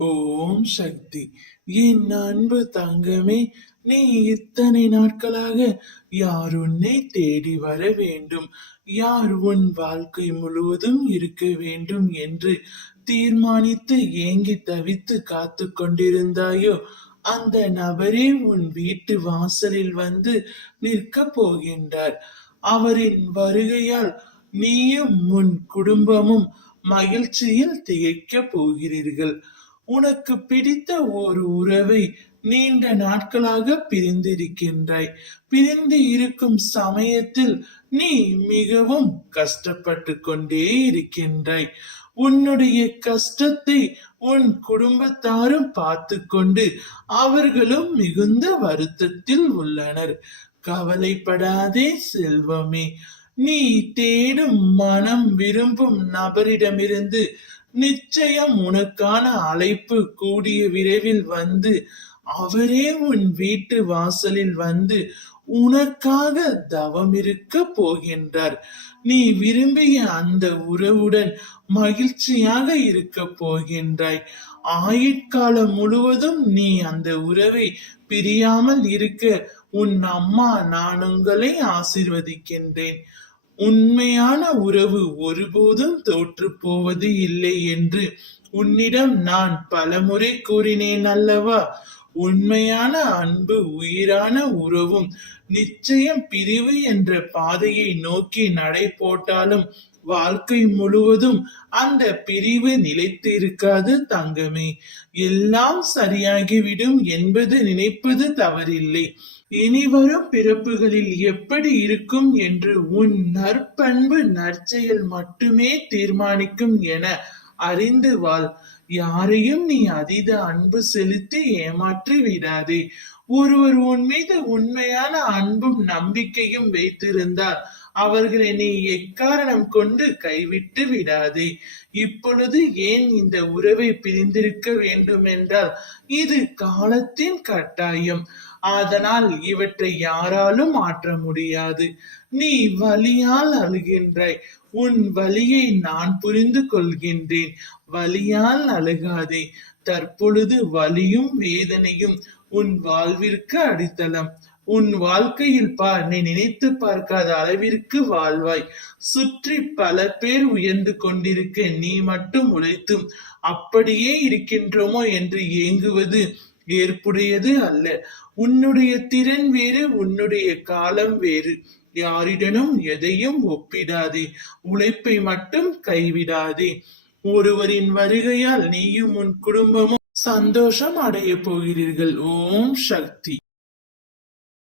ஓம் சக்தி. என் அன்பு தங்கமே, நீ இத்தனை நாட்களாக யார் உன்னை தேடி வர வேண்டும், யார் உன் வாழ்க்கை முழுவதும் இருக்க வேண்டும் என்று தீர்மானித்து ஏங்கி தவித்து காத்து கொண்டிருந்தாயோ, அந்த நபரே உன் வீட்டு வாசலில் வந்து நிற்க போகின்றார். அவரின் வருகையால் நீயும் உன் குடும்பமும் மகிழ்ச்சியில் திகைக்க போகிறீர்கள். உனக்கு பிடித்த ஒரு உறவை நீண்ட நாட்களாக பிரிந்திருக்கின்றாய். பிரிந்து இருக்கும் சமயத்தில் நீ மிகவும் கஷ்டப்பட்டு கொண்டே இருக்கின்றாய். உன்னுடைய கஷ்டத்தை உன் குடும்பத்தாரும் பார்த்து கொண்டு அவர்களும் மிகுந்த வருத்தத்தில் உள்ளனர். கவலைப்படாதே செல்வமே, நீ தேடும் மனம் விரும்பும் நபரிடமிருந்து நிச்சயம் உனக்கான அழைப்பு கூடிய விரைவில் வந்து அவரே உன் வீட்டு வாசலில் வந்து உனக்காக தவம் இருக்க போகின்றார். நீ விரும்பிய அந்த உறவுடன் மகிழ்ச்சியாக இருக்க போகின்றாய். ஆயுட்காலம் முழுவதும் நீ அந்த உறவை பிரியாமல் இருக்க உன் அம்மா நான் உங்களை ஆசீர்வதிக்கின்றேன். உண்மையான உறவு ஒருபோதும் தோற்று போவது இல்லை என்று உன்னிடம் நான் பலமுறை கூறினேன் அல்லவா? உண்மையான அன்பு உயிரான உறவும் நிச்சயம் பிரிவு என்ற பாதையை நோக்கி நடை போட்டாலும் வாழ்க்கை முழுவதும் அந்த பிரிவு நிலைத்து இருக்காது தங்கமே. எல்லாம் சரியாகிவிடும் என்பது நினைப்பது தவறில்லை. இனி வரும் பிறப்புகளில் எப்படி இருக்கும் என்று உன் நற்பண்பு நற்செயல் மட்டுமே தீர்மானிக்கும் என அறிந்து வாழ். யாரையும் நீ அதீத அன்பு செலுத்தி ஏமாற்றி விடாதே. ஒருவர் உன் மீது உண்மையான அன்பும் நம்பிக்கையும் வைத்திருந்தால் அவர்களை நீ எக்காரணம் கொண்டு கைவிட்டு விடாதே. இப்பொழுது ஏன் இந்த உறவை பிரிந்திருக்க வேண்டும் என்றால் இது காலத்தின் கட்டாயம். அதனால் இவற்றை யாராலும் மாற்ற முடியாது. நீ வலியால் அழுகின்றாய். உன் வலியை நான் புரிந்து கொள்கின்றேன். வலியால் அழுகாதே. தற்பொழுது வலியும் வேதனையும் உன் வாழ்விற்கு அடித்தளம். உன் வாழ்க்கையில் நீ நினைத்து பார்க்காத அளவிற்கு வாழ்வாய். சுற்றி பல பேர் உயர்ந்து கொண்டிருக்க நீ மட்டும் உழைத்தும் அப்படியே இருக்கின்றோமோ என்று ஏங்குவது ஏற்புடையது அல்ல. உன்னுடைய திறன் வேறு, உன்னுடைய காலம் வேறு. யாரிடனும் எதையும் ஒப்பிடாதே. உழைப்பை மட்டும் கைவிடாதே. ஒருவரின் வருகையால் நீயும் உன் குடும்பமும் சந்தோஷம் அடைய போகிறீர்கள். ஓம் சக்தி.